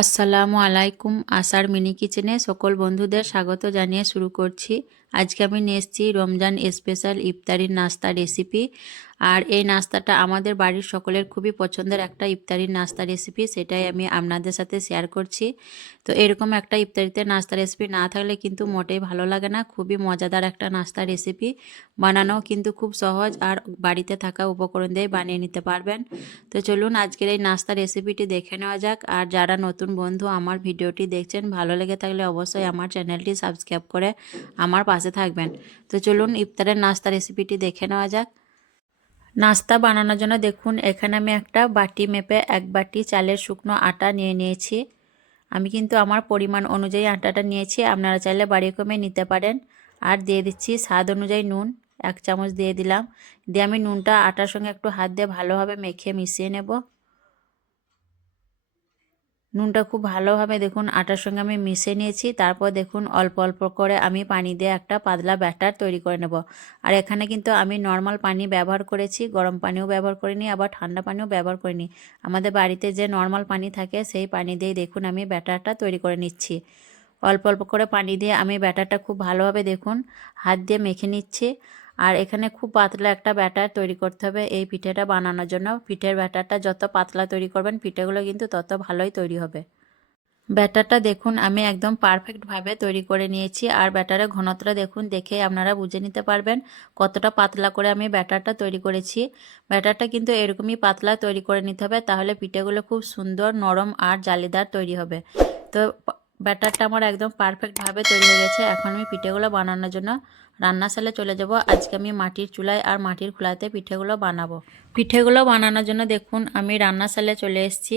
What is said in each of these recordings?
আসসালামু আলাইকুম। আসার মিনি কিচেনে সকল বন্ধুদের স্বাগত জানিয়ে শুরু করছি। আজকে আমি নিয়ে এসেছি রমজান স্পেশাল ইফতারির নাস্তা রেসিপি। আর এই নাস্তাটা আমাদের বাড়ির সকলের খুবই পছন্দের একটা ইফতারির নাস্তা রেসিপি, সেটাই আমি আপনাদের সাথে শেয়ার করছি। তো এরকম একটা ইফতারিতে নাস্তা রেসিপি না থাকলে কিন্তু মোটেই ভালো লাগে না। খুবই মজাদার একটা নাস্তা রেসিপি, বানানো কিন্তু খুব সহজ আর বাড়িতে থাকা উপকরণ দিয়ে বানিয়ে নিতে পারবেন। তো চলুন আজকের এই নাস্তা রেসিপিটি দেখে নেওয়া যাক। আর যারা নতুন বন্ধু আমার ভিডিওটি দেখছেন, ভালো লেগে থাকলে অবশ্যই আমার চ্যানেলটি সাবস্ক্রাইব করে আমার পাশে থাকবেন। তো চলুন ইফতারের নাস্তা রেসিপিটি দেখে নেওয়া যাক। নাস্তা বানানোর জন্য দেখুন এখানে আমি একটা বাটি মেপে 1 বাটি চালের শুকনো আটা নিয়ে নিয়েছি। আমি কিন্তু আমার পরিমাণ অনুযায়ী আটাটা নিয়েছি, আপনারা চাইলে বাড়িয়ে কমে নিতে পারেন। আর দিয়ে দিচ্ছি স্বাদ অনুযায়ী নুন, 1 চামচ দিয়ে দিলাম। দিয়ে আমি নুনটা আটার সঙ্গে একটু হাত দিয়ে ভালোভাবে মেখে মিশিয়ে নেব। নুনটা খুব ভালোভাবে দেখুন আটার সঙ্গে আমি মিশিয়ে নিয়েছি। তারপর দেখুন অল্প অল্প করে আমি পানি দিয়ে একটা পাতলা ব্যাটার তৈরি করে নেব। আর এখানে কিন্তু আমি নর্মাল পানি ব্যবহার করেছি, গরম পানিও ব্যবহার করিনি, আবার ঠান্ডা পানিও ব্যবহার করিনি। আমাদের বাড়িতে যে নর্মাল পানি থাকে সেই পানি দিয়েই দেখুন আমি ব্যাটারটা তৈরি করে নিচ্ছি। অল্প অল্প করে পানি দিয়ে আমি ব্যাটারটা খুব ভালোভাবে দেখুন হাত দিয়ে মেখে নিচ্ছি। আর এখানে খুব পাতলা একটা ব্যাটার তৈরি করতে হবে এই পিঠেটা বানানোর জন্য। পিঠের ব্যাটারটা যত পাতলা তৈরি করবেন পিঠেগুলো কিন্তু তত ভালোই তৈরি হবে। ব্যাটারটা দেখুন আমি একদম পারফেক্টভাবে তৈরি করে নিয়েছি। আর ব্যাটারের ঘনত্বটা দেখুন, দেখে আপনারা বুঝে নিতে পারবেন কতটা পাতলা করে আমি ব্যাটারটা তৈরি করেছি। ব্যাটারটা কিন্তু এরকমই পাতলা তৈরি করে নিতে হবে, তাহলে পিঠেগুলো খুব সুন্দর নরম আর জালিদার তৈরি হবে। তো ব্যাটারটা আমার একদম পারফেক্টভাবে তৈরি হয়ে গেছে। এখন আমি পিঠেগুলো বানানোর জন্য রান্নাশালে চলে যাব। আজকে আমি মাটির চুলায় আর মাটির খোলাতে পিঠেগুলো বানাবো। পিঠেগুলো বানানোর জন্য দেখুন আমি রান্নাশালে চলে এসেছি।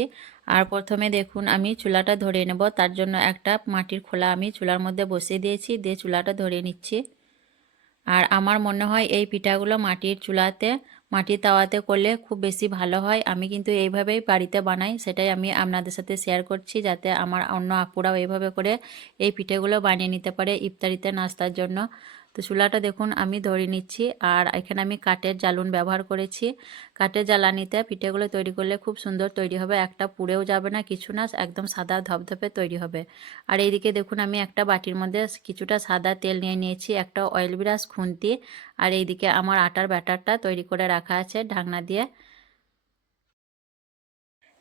আর প্রথমে দেখুন আমি চুলাটা ধরিয়ে নেব। তার জন্য একটা মাটির খোলা আমি চুলার মধ্যে বসিয়ে দিয়েছি, দিয়ে চুলাটা ধরিয়ে নিচ্ছি। আর আমার মনে হয় এই পিঠাগুলো মাটির চুলাতে, মাটির তাওয়াতে করলে খুব বেশি ভালো হয়। আমি কিন্তু এইভাবেই বাড়িতে বানাই, সেটাই আমি আপনাদের সাথে শেয়ার করছি, যাতে আমার অন্য আপুরাও এইভাবে করে এই পিঠেগুলো বানিয়ে নিতে পারে ইফতারিতে নাস্তার জন্য। তো চুলাটা দেখুন আমি ধরিয়ে নিচ্ছি। আর এখানে আমি কাঠের জ্বালুন ব্যবহার করেছি। কাঠের জ্বালানিতে পিঠেগুলো তৈরি করলে খুব সুন্দর তৈরি হবে, একটা পুড়েও যাবে না কিছু না, একদম সাদা ধপধপে তৈরি হবে। আর এইদিকে দেখুন আমি একটা বাটির মধ্যে কিছুটা সাদা তেল নিয়ে নিয়েছি, একটা অয়েল ব্রাশ, খুন্তি। আর এইদিকে আমার আটার ব্যাটারটা তৈরি করে রাখা আছে ঢাকনা দিয়ে।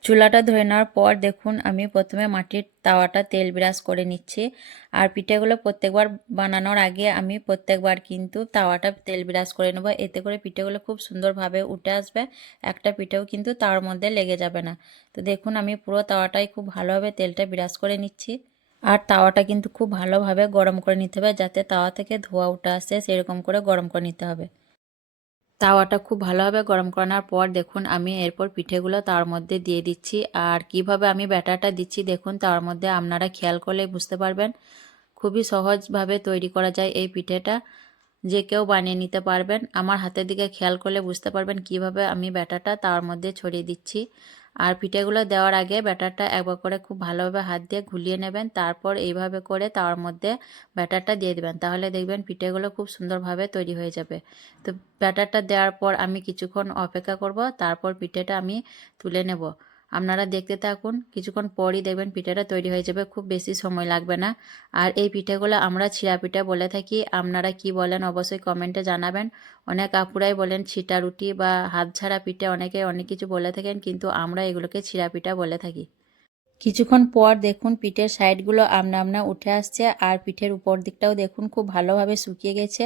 চুলাটা ধরে নেওয়ার পর দেখুন আমি প্রথমে মাটির তাওয়াটা তেল ব্রাশ করে নিচ্ছি। আর পিঠেগুলো প্রত্যেকবার বানানোর আগে আমি প্রত্যেকবার কিন্তু তাওয়াটা তেল ব্রাশ করে নেব, এতে করে পিঠেগুলো খুব সুন্দরভাবে উঠে আসবে, একটা পিঠেও কিন্তু তাওয়ার মধ্যে লেগে যাবে না। তো দেখুন আমি পুরো তাওয়াটাই খুব ভালোভাবে তেলটা ব্রাশ করে নিচ্ছি। আর তাওয়াটা কিন্তু খুব ভালোভাবে গরম করে নিতে হবে, যাতে তাওয়া থেকে ধোঁয়া উঠে আসে সেরকম করে গরম করে নিতে হবে। তাওয়াটা খুব ভালোভাবে গরম করানোর পর দেখুন আমি এরপর পিঠেগুলো তার মধ্যে দিয়ে দিচ্ছি। আর কিভাবে আমি ব্যাটারটা দিচ্ছি দেখুন তার মধ্যে আপনারা খেয়াল করলে বুঝতে পারবেন। খুবই সহজভাবে তৈরি করা যায় এই পিঠেটা, যে কেউ বানিয়ে নিতে পারবেন। আমার হাতের দিকে খেয়াল করলে বুঝতে পারবেন কিভাবে আমি ব্যাটারটা তার মধ্যে ছড়িয়ে দিচ্ছি। আর পিঠেগুলো দেওয়ার আগে ব্যাটারটা একবার করে খুব ভালোভাবে হাত দিয়ে ঘুলিয়ে নেবেন, তারপর এইভাবে করে তার মধ্যে ব্যাটারটা দিয়ে দেবেন, তাহলে দেখবেন পিঠেগুলো খুব সুন্দরভাবে তৈরি হয়ে যাবে। তো ব্যাটারটা দেওয়ার পর আমি কিছুক্ষণ অপেক্ষা করব, তারপর পিঠেটা আমি তুলে নেব। আপনারা দেখতে থাকুন, কিছুক্ষণ পরই দেখবেন পিঠেটা তৈরি হয়ে যাবে, খুব বেশি সময় লাগবে না। আর এই পিঠেগুলো আমরা ছিঁড়া পিঠা বলে থাকি, আপনারা কি বলেন অবশ্যই কমেন্টে জানাবেন। অনেক আপুরাই বলেন ছিটা রুটি বা হাত ছাড়া পিঠে, অনেকে অনেক কিছু বলে থাকেন, কিন্তু আমরা এগুলোকে ছিঁড়া পিঠা বলে থাকি। কিছুক্ষণ পর দেখুন পিঠের সাইডগুলো আপনা আপনা উঠে আসছে, আর পিঠের উপর দিকটাও দেখুন খুব ভালোভাবে শুকিয়ে গেছে।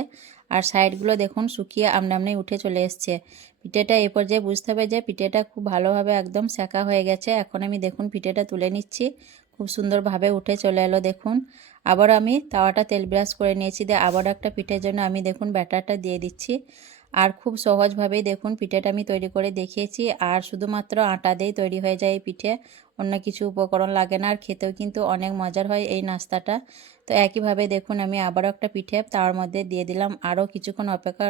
আর সাইডগুলো দেখুন শুকিয়ে আপনা আপনি উঠে চলে এসছে। পিঠেটা এ পর্যায়ে বুঝতে হবে যে পিঠেটা খুব ভালোভাবে একদম সেঁকা হয়ে গেছে। এখন আমি দেখুন পিঠেটা তুলে নিচ্ছি, খুব সুন্দরভাবে উঠে চলে এলো দেখুন। আবার আমি তাওয়াটা তেল ব্রাশ করে নিয়েছি, দিয়ে আবার একটা পিঠের জন্য আমি দেখুন ব্যাটারটা দিয়ে দিচ্ছি। আর খুব সহজভাবেই দেখুন পিঠেটা আমি তৈরি করে দেখিয়েছি। আর শুধুমাত্র আটা দিয়েই তৈরি হয়ে যায় এই পিঠে, অন্য কিছু উপকরণ লাগে না। আর খেতেও কিন্তু অনেক মজার হয় এই নাস্তাটা। তো একইভাবে দেখুন আমি আবারও একটা পিঠে তার মধ্যে দিয়ে দিলাম, আরও কিছুক্ষণ অপেক্ষা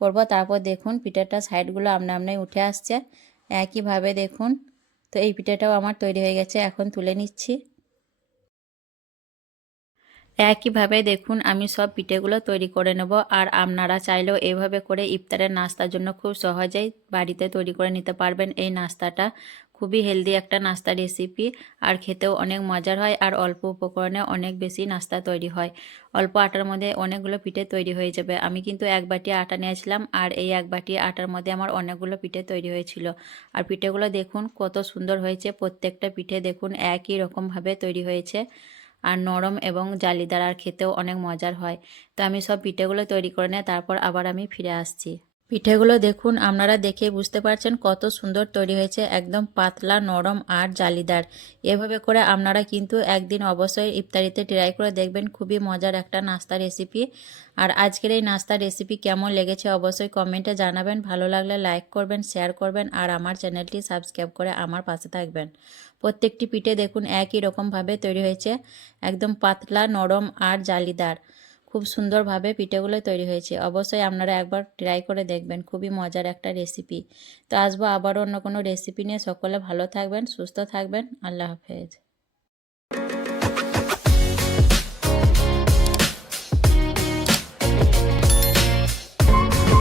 করব। তারপর দেখুন পিঠেটা সাইডগুলো আপনা আপনি উঠে আসছে একইভাবে দেখুন। তো এই পিঠেটাও আমার তৈরি হয়ে গেছে, এখন তুলে নিচ্ছি। একইভাবে দেখুন আমি সব পিঠেগুলো তৈরি করে নেব। আর আপনারা চাইলেও এভাবে করে ইফতারের নাস্তার জন্য খুব সহজেই বাড়িতে তৈরি করে নিতে পারবেন এই নাস্তাটা। খুবই হেলদি একটা নাস্তা রেসিপি, আর খেতেও অনেক মজার হয়, আর অল্প উপকরণে অনেক বেশি নাস্তা তৈরি হয়। অল্প আটার মধ্যে অনেকগুলো পিঠে তৈরি হয়ে যাবে। আমি কিন্তু 1 বাটি আটা নিয়েছিলাম, আর এই 1 বাটি আটার মধ্যে আমার অনেকগুলো পিঠে তৈরি হয়েছিল। আর পিঠেগুলো দেখুন কত সুন্দর হয়েছে, প্রত্যেকটা পিঠে দেখুন একই রকমভাবে তৈরি হয়েছে, আর নরম এবং জালিদার, আর খেতেও অনেক মজার হয়। তো আমি সব পিঠেগুলো তৈরি করে নিয়ে তারপর আবার আমি ফিরে আসছি। পিঠেগুলো দেখুন, আপনারা দেখে বুঝতে পারছেন কত সুন্দর তৈরি হয়েছে, একদম পাতলা, নরম আর জালিদার। এভাবে করে আপনারা কিন্তু একদিন অবশ্যই ইফতারিতে ট্রাই করে দেখবেন, খুবই মজার একটা নাস্তা রেসিপি। আর আজকের এই নাস্তা রেসিপি কেমন লেগেছে অবশ্যই কমেন্টে জানাবেন। ভালো লাগলে লাইক করবেন, শেয়ার করবেন, আর আমার চ্যানেলটি সাবস্ক্রাইব করে আমার পাশে থাকবেন। প্রত্যেকটি পিঠে দেখুন একই রকমভাবে তৈরি হয়েছে, একদম পাতলা, নরম আর জালিদার। খুব সুন্দরভাবে পিঠেগুলো তৈরি হয়েছে। অবশ্যই আপনারা একবার ট্রাই করে দেখবেন, খুবই মজার একটা রেসিপি। তো আসবো আবারও অন্য কোনো রেসিপি নিয়ে। সকলে ভালো থাকবেন, সুস্থ থাকবেন। আল্লাহ হাফেজ।